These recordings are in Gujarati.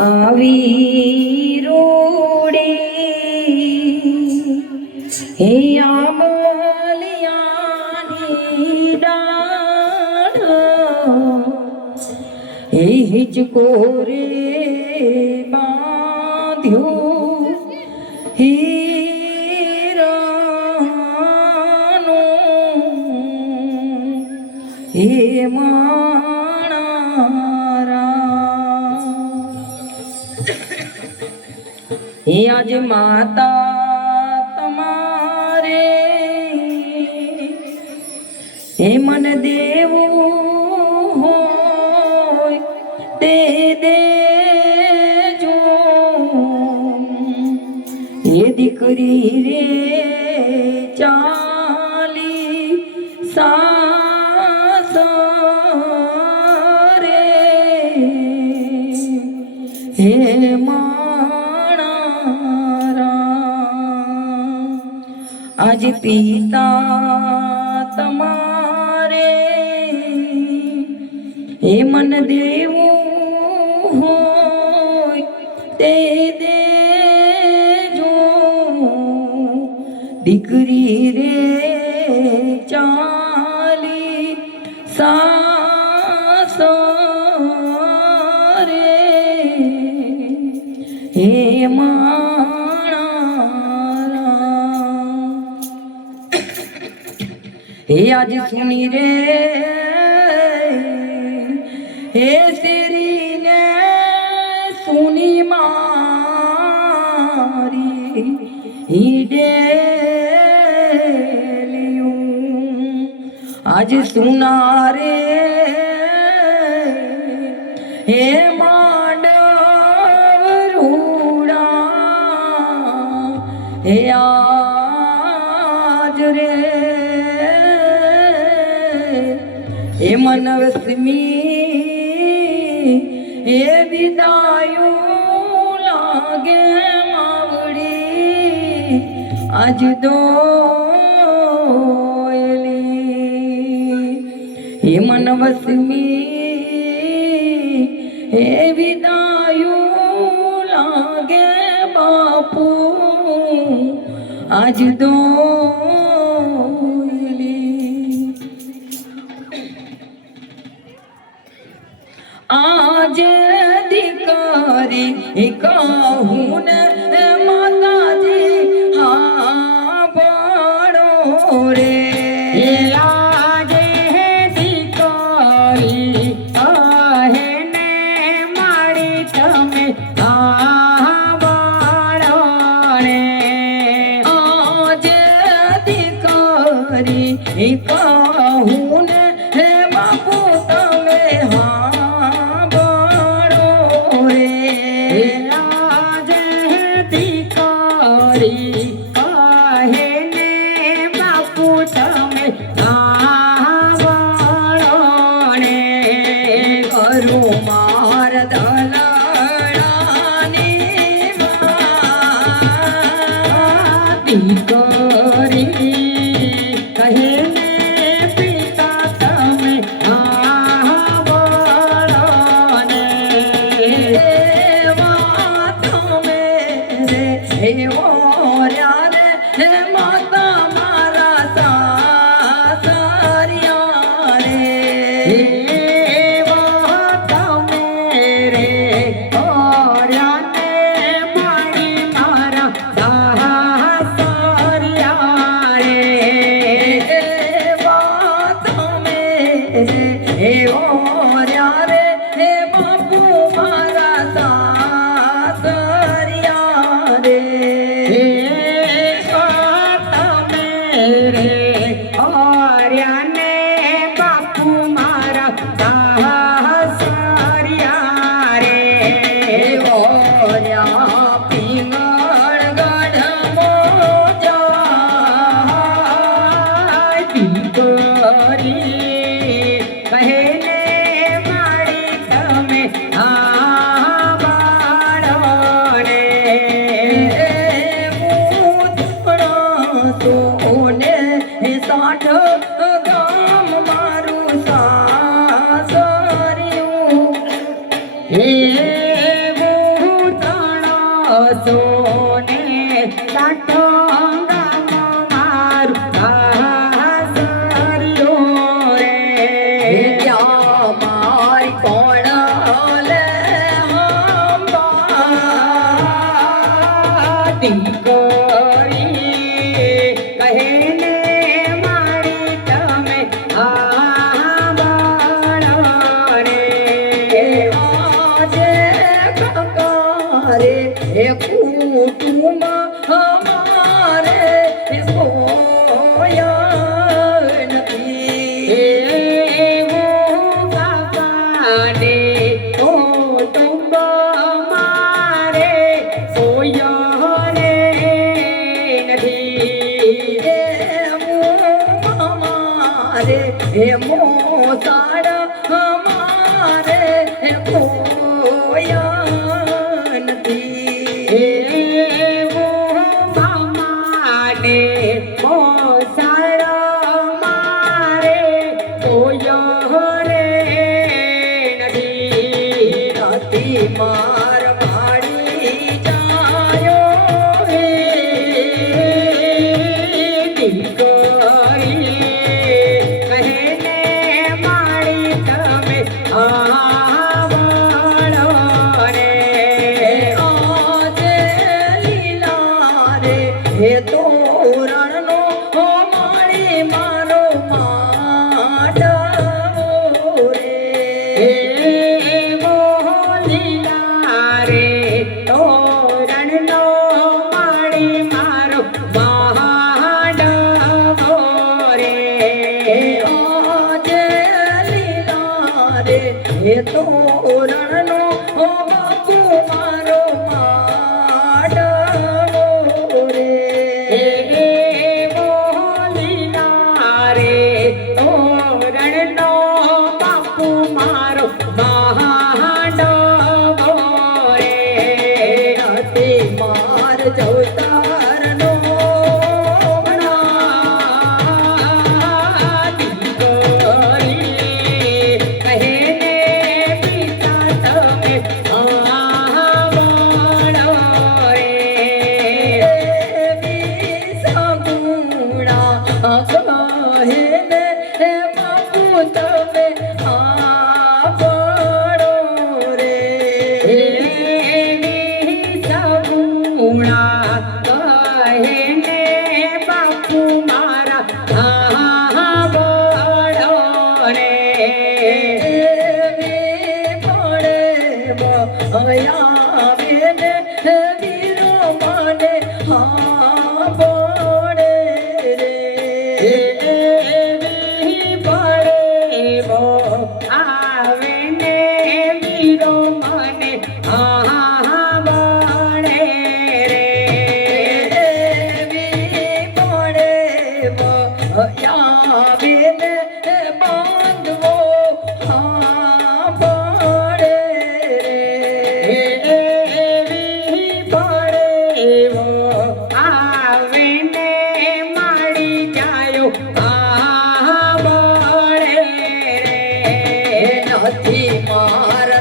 આવી રોડે હે આમલિયાની ડાળ હે હિચકો રે બાંધ્યો હીરાનો હે હે આજ માતા તમારે હે મન દેવું હોય તે દેજો હે દીકરી રે ચાલી સાસરે હે આજ પિતા તમારે હે મન દેવું હોય તે દેજો દીકરી રે ચાલી સાસરે હે हे आज सुनी रे हे तेरी ने सुनी मारी ही डेलियूं आज सुना रे हे मांडवरूड़ा हे आज रे हे मनवस्मी हे विदायूं लागे मावड़ी आज दोयली हे मनवस्मी हे विदायूं लागे बापू आज आज दिकारी कहूँ न माता जी हाँ बड़ो रे आज दिकारी कहे ने मारी तमे हाँ बड़ो रे आज दिकारी कहूँ न बापू तमे हाँ मार दलड़ानी करी कहे ने पिता तमे बड़ने माता मारा सासरिया रे हे ओर्या रे हे बापू मारा सासरिया रे हे मेरे ओर्या ने बापू मारा सासरिया रे ओर्या पिंगळ गढ़ मोजा पिंगरी कहे ने मारी तमे बाड़ोने सोने साठ गाम मारू सासरियूं हे वो સોને સાટો ગામ મારું સાસરિયું રે ત્યાં મારી કોણ લે દીકરી કહે ને મારી તમે આંબળો રે આજે કકારે એ કુટુંબ અમારે સોયા નથી એવું કાકાને કુટુંબ મારે સોયો રે નથી અમારે હે મોસાડા અમારે કોયા નથી એવું મામાને મોસાળો મારે કોયો રે નથી રાતી માર માડી જાયો રે દીકરી કહે ને મારી તમે આંબળો રે આજે લીલા રે હે તોરણનો માળી મારો માટવો રે એવો લીલા રે તોરણનો માળી મારો માંડવો રે આજે લીલા રે હે તોરણનો બાપુ મારો માટવો રે એવો લીલા રે તોરણનો બાપુ મારો માંડવો રે રાતે માર જવતારનો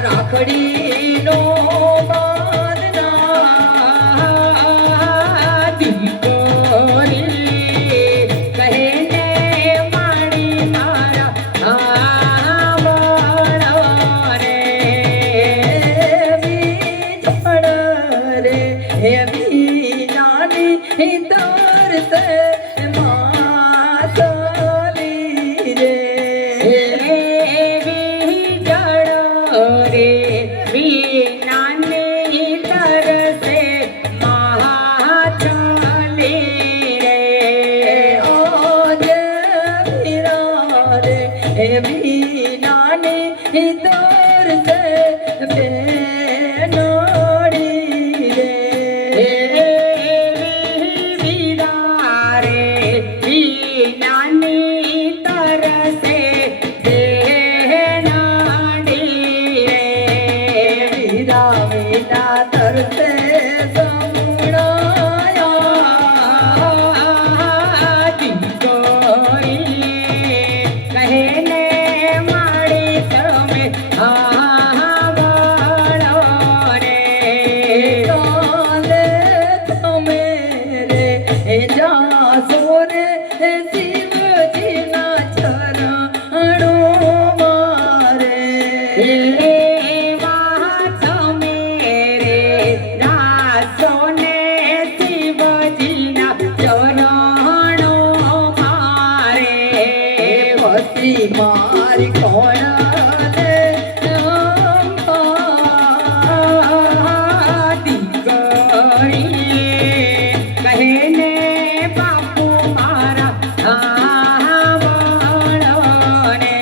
રાખડીનો બાંધના દીકરી કહે ને મારી મારા આંબળો રે એવી નાની દર્દ માસલી રે એવી જળ રે વિનાની તરસે મહાચલી રે આજે ફિરા રે એવી નાની દર્દ બેનડી રે વિનાની તરસે દેનાડી રે વીરા વીરા તરસે સમુણાયા દીકરી કહે ને મારી તમે આંબળો વાત મેરે રાસો ને શિવજીના ચરણો મારે પછી મારી કોણ કહેને બાપુ મારા આવણને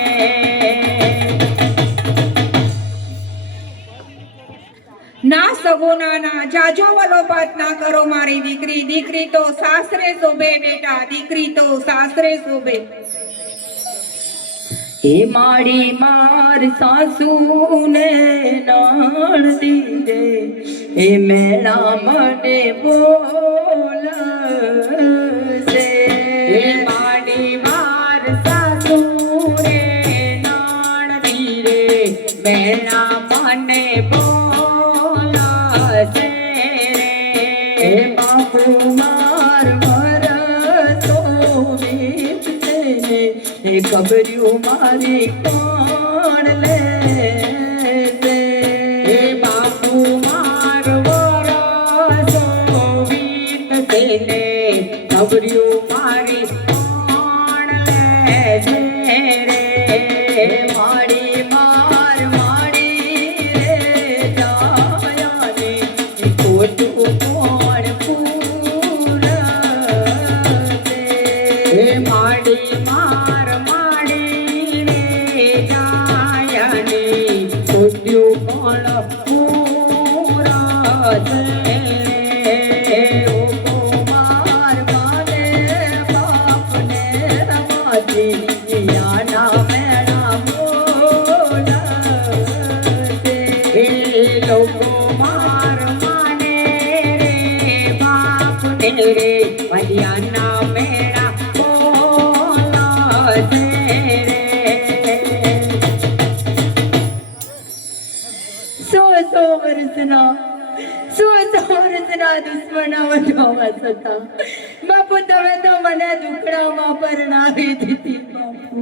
ના સગુના ના જાજો વલોપાત ના કરો મારી દીકરી. દીકરી તો સાસરે શોભે બેટા, દીકરી તો સાસરે શોભે. હે મારી માર સાસુ ને નાણદી રે એ મેળા મને બોલશે હે માડી માર સાસુ રે નાણદી રે મેળા મને બોલાશે હે બાપુ માર વરસો વીતશે એ ખબર્યું મારી કોણ લેશે હે બાપુ માર વરસો વીતશે ને ખબર્યું મારી કોણ લેશે રે મારી માર મારી રે જાયાની ખોટું કોણ પૂરશે હે માડી માર માડી રે જાયાની ખોટ્યું કોણ પૂરશે ઓ કુમાર માને બાપને રમાતી યાના મેળા બોલશે હે લોકો માર માને રે બાપને રે ભલિયાના મેળા બોલાશે રે સો વર્ષના દુશ્મના વટોવા છતાં બાપુ તમે તો મને દુખડામાં પરણાવી દીધી. બાપુ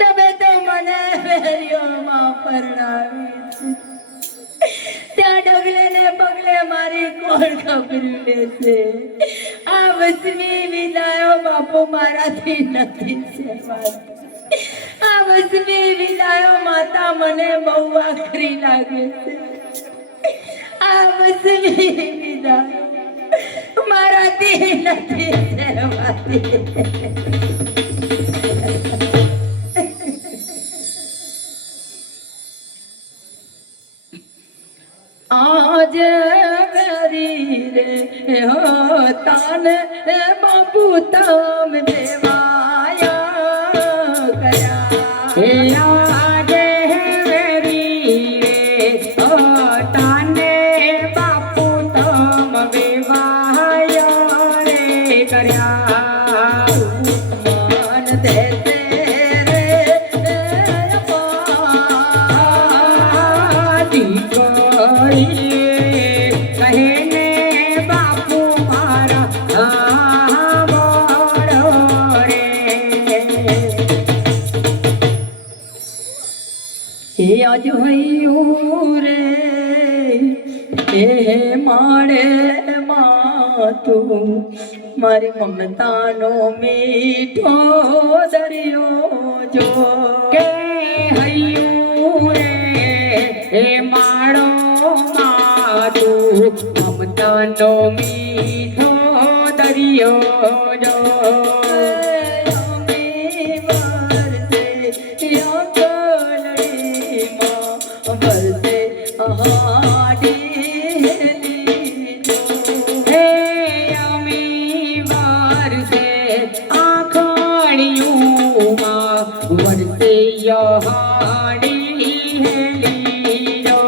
તમે તો મને વેરીઓમાં પરણાવી દીધી. ત્યાં ડગલે ને પગલે મારી કોણ ખબર લેશે? આ વસમી વિદાયો બાપુ મારાથી નથી સેવાતી. આ વસમી વિદાયો માતા મને બહુ આખરી લાગે છે. આ વસમી વિદાયો મારાથી નથી સેવાતી. આજ વેરી રે તાને બાપુ તમ દેવાયા કર્યા હે આજે વેરી રે તાને બાપુ તમ વિવાહ રે કર્યા માન દેતે રે કહેને બાપુ મારા આવડો રે હે આજ હૈયું રે હે માળે માતું મારી મમતાનો મીઠો દરિયો જો કે હૈયું રે હે માળો માતું મમતાનો મીઠો દરિયો જો હે અમી વરસે આંખળિયુંમાં વરસે યહાડી હેલી જો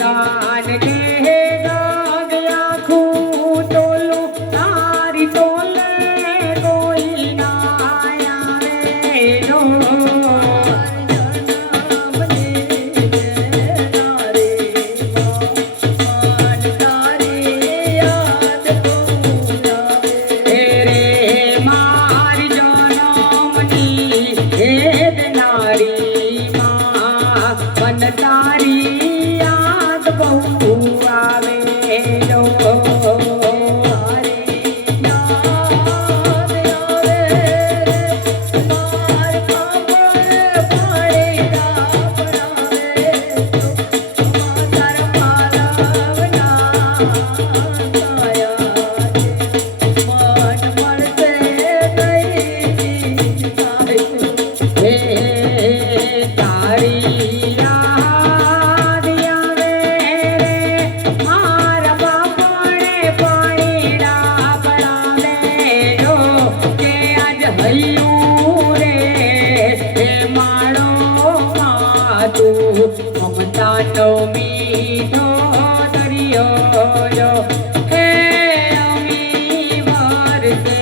દાન કે ગયા આવેલો તારી યાદ આવે રે મારા બાપણે પાણીડા પડાવેલો કે આજ હૈયું રે હે માળો માતું મમતાનો મીઠો દરિયો હે અમી વરસે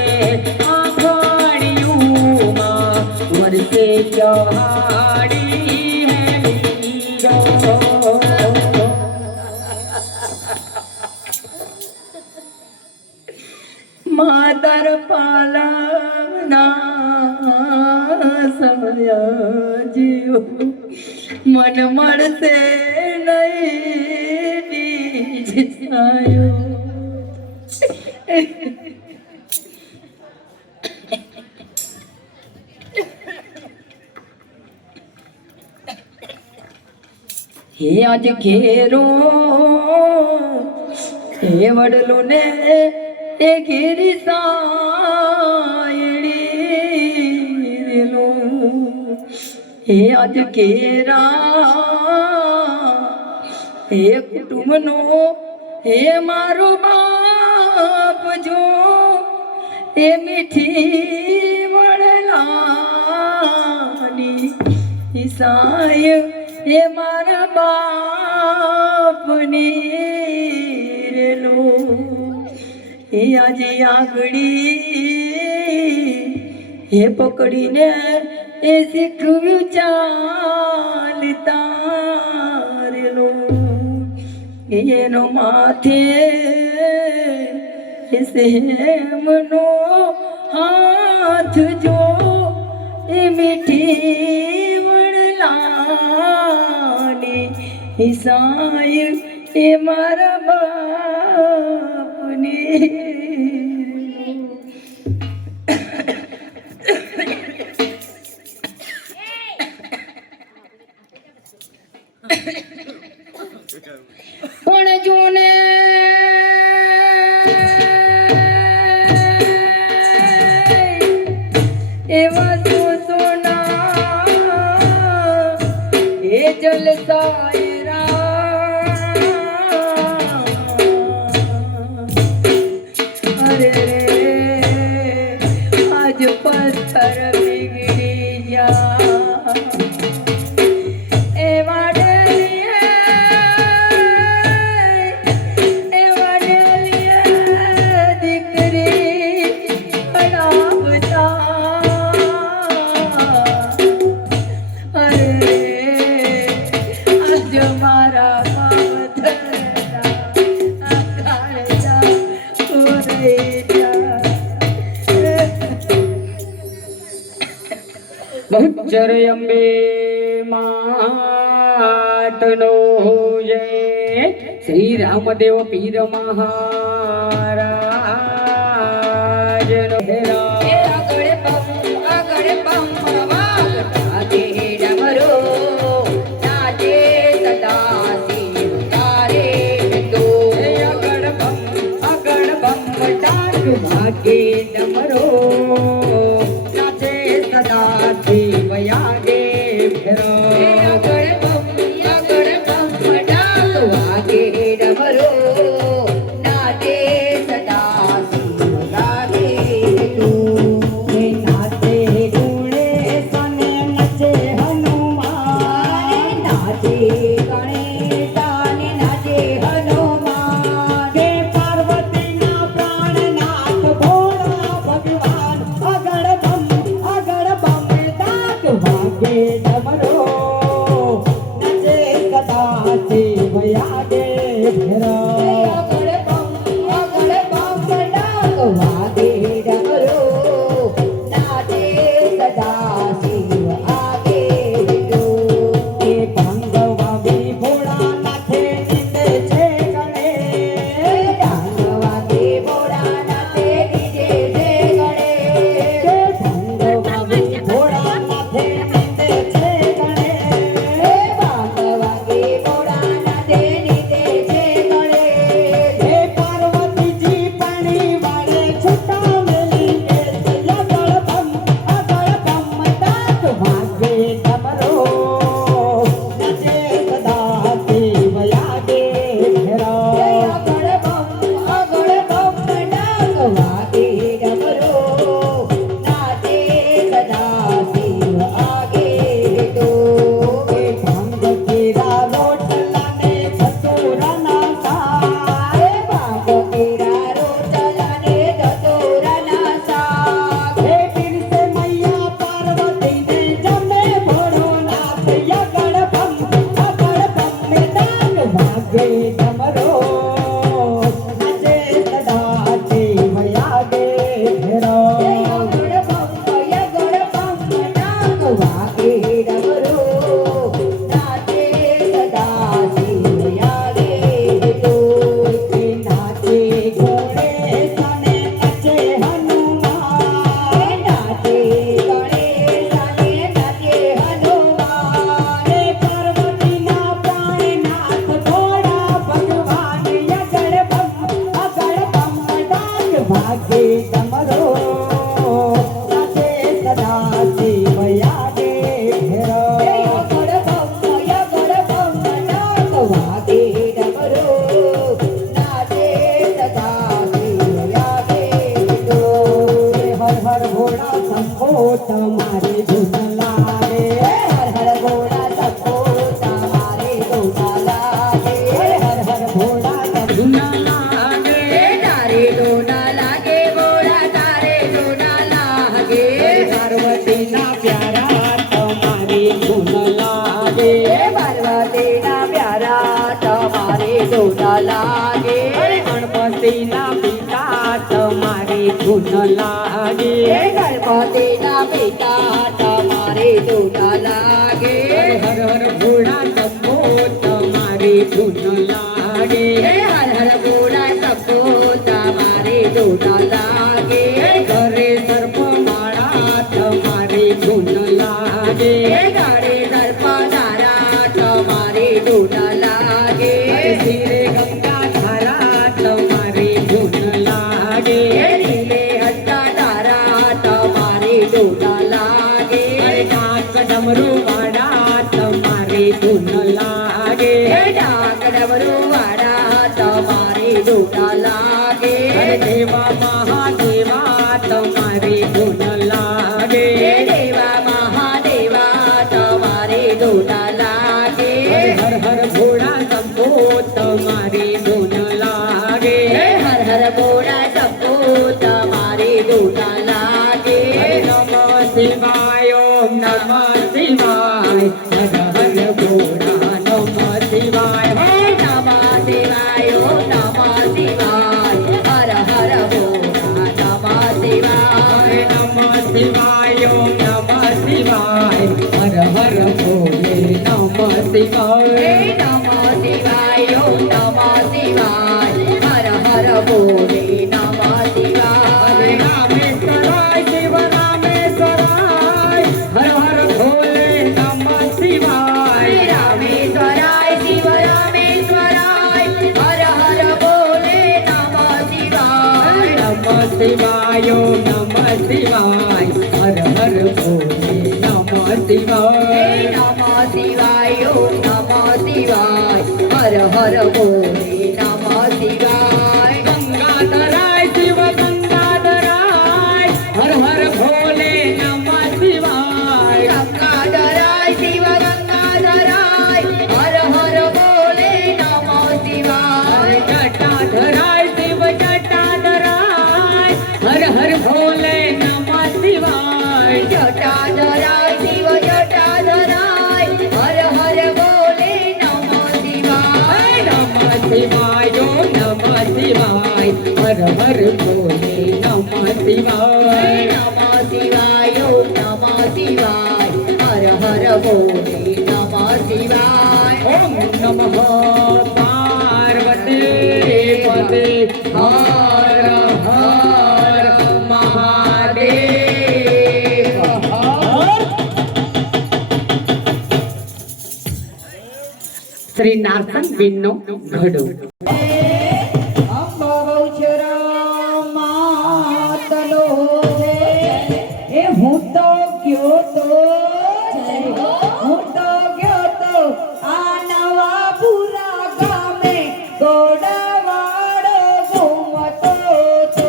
આંગળીઓમાં વરસે જહાડી માતર પાલના સયા જીવ મન મળશે નહીં છાયો હે આજ ઘેરો હે વડલો ને એ ઘેરી સાયડી હે આજ ઘેરા હે કુટુંબનો હે મારો બાપ જો એ મીઠી વડલાની સાય એ મારા બાપની રેલો એ આજે આગળી હે પકડીને એ શીખવ્યું ચાલતા રેલો એનો માથે એ સેમનો હાથ જો એ મીઠી વડલાની સાય એ મારા બાપની પણ જોને એવા સોના એ જલસા અરે આજ પથ્થર બિગડી જા એવા દીકરી બનાવતા અરે આજ મારા બહુચર અંબે માતનો જય શ્રી રામદેવ પીર મહારાજનો ભાગે ડમરો નાચે સદા શિવ યાગે ફેરો આગળ બમ ડાલ વાગે ડમરો નાચે સદા શિવ યાગે તું નાચે ગુણે સને નચે હનુમાન નાચે ગણેશ ને નાચે હનુમાન હે પાર્વતીના પ્રાણનાથ ભોળા ભગવાન આગળ બમ દાત વાગે ડમરો નચે સદા શિવ યાગે ફેરા આગળ બમ ડાક વાગે ડમરો નાચે સદા શિવ આગે એ ભંગવા ભોળા નાથે નિંદે લાગે ગણપતિના પિતા તમારી ધૂન લાગે હે ગણપતિના પિતા તમારી ધૂન લાગે હર હર ભોળા શંભો તમારી ધૂન લાગે હે હર હર ભોળા શંભો તમારી ધૂન લાગે ઘરે સર્પ માળા તમારી ધૂન લાગે હે ગાડે સર્પધારા તમારી ધૂન લાગે શિરે ગંગા ધારા તમારી ધૂન લાગે હે નીલે હટ્ટાધારા તમારી ધૂન લાગે ડાક ડમરુ વાડા તમારી ધૂન લાગે હે ડાક ડમરુ વાળા તમારી ધૂન લાગે દેવા મહાદેવા તમારી ધૂન લાગે હે દેવા મહાદેવા તમારી ધૂન લાગે હર હર ભોળા શંભો તમારી ધૂન લાગે હે હર હર ભોળા શંભો તમારી ધૂન લાગે નમઃ શિવાય ઓમ નમઃ શિવાય હર હર ભોળા નમઃ શિવાય હે નમઃ શિવાય ઓમ નમઃ શિવાય હર હર ભોળા નમઃ શિવાય નમઃ શિવાય ઓમ નમઃ શિવાય હર હર ભોલે નમઃ શિવાય હે નમઃ શિવાય ઓમ નમઃ શિવાય હર હર ભોલે નમઃ શિવાય રામેશ્વરાય શિવ રામેશ્વરાય હર હર ભોલે નમઃ શિવાય રામેશ્વરાય શિવ રામેશ્વરાય હર હર ભોલે નમઃ શિવાય નમઃ શિવાય ઓમ નમઃ શિવાય હર હર ભોલે નમઃ હે શિવાય નમઃ શિવાય ઓમ નમઃ શિવાય હર હર ભોલે નમઃ શિવાય ગંગાધરાય શિવ ગંગાધરાય હર હર ભોલે નમઃ શિવાય ગંગાધરાય શિવ ગંગાધરાય હર હર ભોલે નમઃ શિવાય જટાધરાય શિવ જટાધરાય હર હર ભોલે નમઃ શિવાય જટાધરાય શિવ જટાધરાય હર હર ભોલે નમઃ શિવાય નમઃ શિવાય ઓમ નમઃ શિવાય હર હર ભોલે નમઃ શિવાય નમઃ શિવાય ઓમ નમઃ શિવાય હર હર ભોલે નમઃ શિવાય ઓમ નમઃ પાર્વતી પતે હર હર મહાદેવ શ્રી નારસન વિનનો ઘડો માતનો એ હું તો ગયો તો આ નવા પુરા ગામે ગોડાવાડો ઘૂમતો તો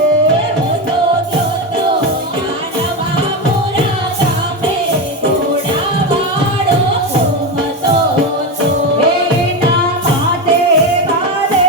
હું તો ગયો તો આ નવા પુરા ગામે ગોડાવાડો ઘૂમતો તો એના માથે ભારે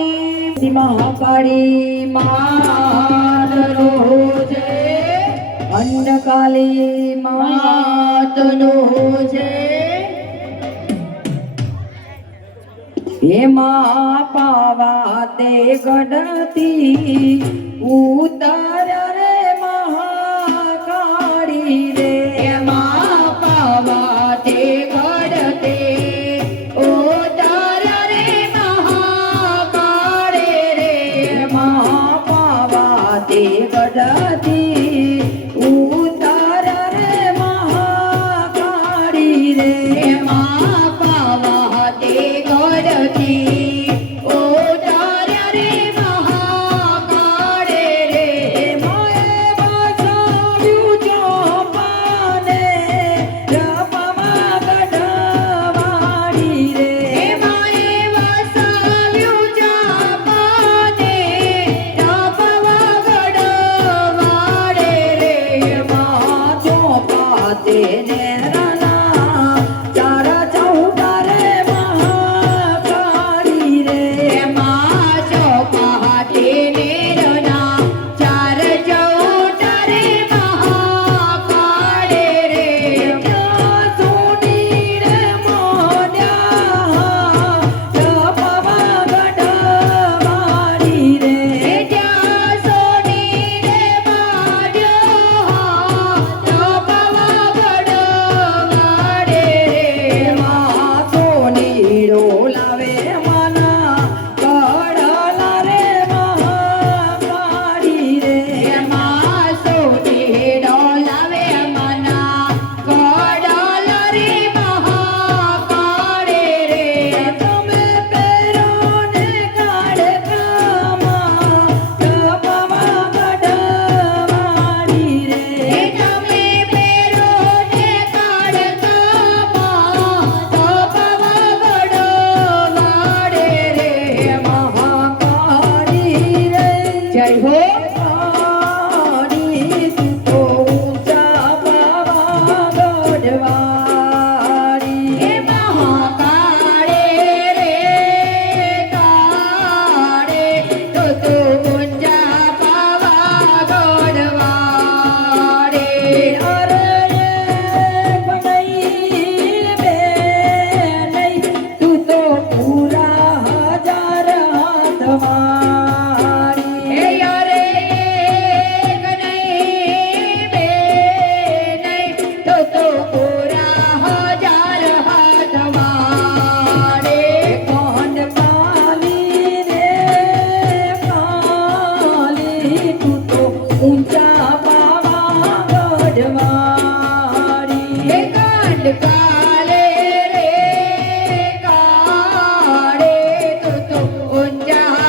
મહાકાળી મહાકાળી માતનો છે અંડકાલી માતનો છે એમાં પાવા તે ગઢતી ઉતાર રે મહાકાળી રે એમાં પાવા તે ગઢતે ઉતાર રે મહાકાળી રે એમાં પાવા તે ગઢતી ઉતાર રે મહાકાળી રે એમાં પાવા તે ગઢથી ઉતાર રે મહાકાળી રે માએ બસાવ્યું ચોપાને રપમાં ગઢવાડી રે એમાં વસાવ્યું ચાપાને ચાપવા ગઢવાડે રે એમાં ચોપા તેને રાના ચાર ચૌટારે મહાકાળી રે એમાં ચોપાટે નેરના ચાર ચૌટારે મહાકાળે રે ત્યાં સોની રે મોડ્યા રપમાં ગઢવાડી રે ત્યાં સોની રે માડ્યો ચાપવા ગઢવાડે રે એમાં સોની ડોલાવે મના કડલા રે મહાકાળી રે એમાં સોની ડોલાવે મના કડલ રે મહાકાળે રે તમે પેરો ને કાઢકામાં રપમાં ગઢવાડી રે તમે પેરો ને કાઢકામાં તપવા ગઢવાડે રે મહાકાળી રે જય હો કાળી તું તો ઊંચા પાવા ગઢવાડી હે મહાકાળે રે કાળે તો ઊંચા પાવા ગઢવાડે અરે ગણઈ બે નહીં તું તો પૂરા હજાર હાથ મારી હે યારે ગણઈ બે નહીં તો પૂરા હજાર હાથ વાળે કોણ કાલી રે કાલી તું તો ઊંચા પાવા ગઢવાડી હે કાંડ કાલે રે કાળે તો ઊંચા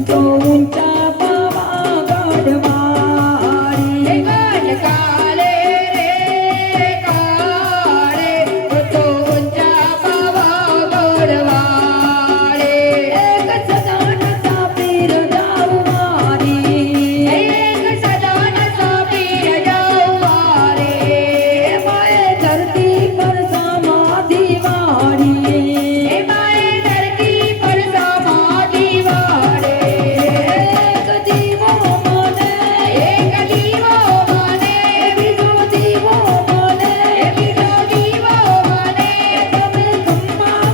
તું તો ઊંચા પાવાગઢવાળી કાલે રે કાલે તું તો ઊંચા પાવાગઢવાળી એક સદાન સાપીર જાઉં મારી એક સદાન સાપીર જાઉં મારી માએ ધરતી પર સમાધિ વાળી માએ ધરતી પર સમાધિ વાળી એક દીવો મને બીજો દીવો મને તમે ખમ્મા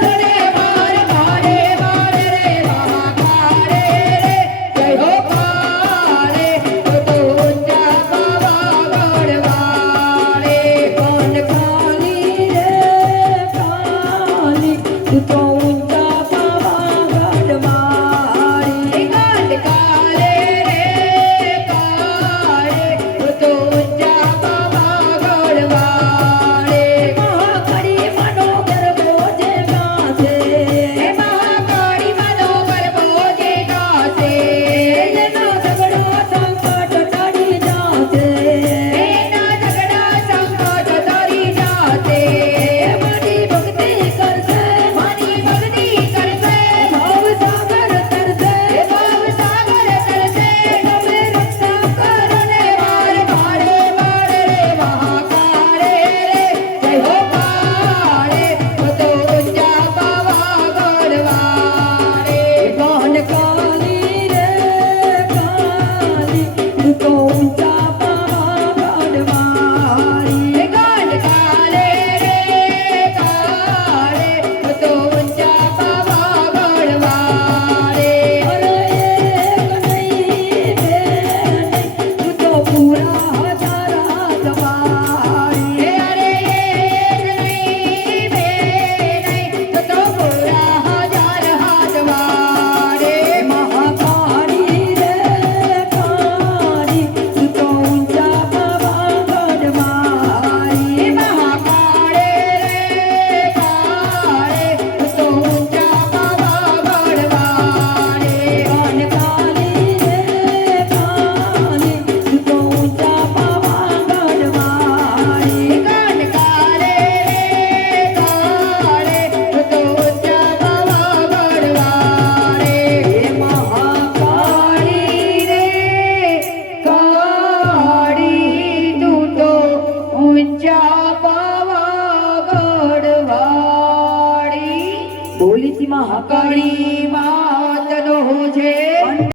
કરે મારે મારે મારે રે મહાકાળે રે જય હો કાળે તું તો ઊંચા પાવાગઢવાળે કોણ કાલી રે કાલી તું તો ઊંચા પાવાગઢવાળી કાંડ કાલે રે કાળે તું તો ઊંચા પાવાગઢવાળે મહાકાળી માનો ગરબો જે ગાશે મહાકાળી માનો ગરબો જે ગાશે એનો ઝઘડો સંકટ ટળી જાશે એના ઝઘડા સંકટ ટળી જાશે મારી ભક્તિ કરશે ભવસાગર તરશે તમે રક્ષા કરને મારે મારે મારે રે મહાકાળે રે જય હો કાળે તું તો ઊંચા પાવાગઢવાળે કોણ કાલી રે કાલી તું તો ઊંચા પાવાગઢવાળી કાંડ કાલે રે કાળે તું તો ઊંચા પાવાગઢવાળે અરે એક નહીં બે નહીં તું તો પૂરા હજાર હાથવાળી અરે એક નહીં બે નહીં તું તો પૂરા હજાર હાથવાળી મહાકાળી રે કાળી તું તો ઊંચા પાવાગઢવાળી મહાકાળે રે કાળે તું તો ઊંચા પાવાગઢવાળી કાન કાલી રે કાલી તું તો ઊંચા પાવાગઢવાળી કાન કાલે રે કાળે તું તો ઊંચા પાવાગઢવાળી મહાકાળી રે કાળી તું તો ઊંચા પાવાગઢવાળી બોલી મહાકાળી માતનો છે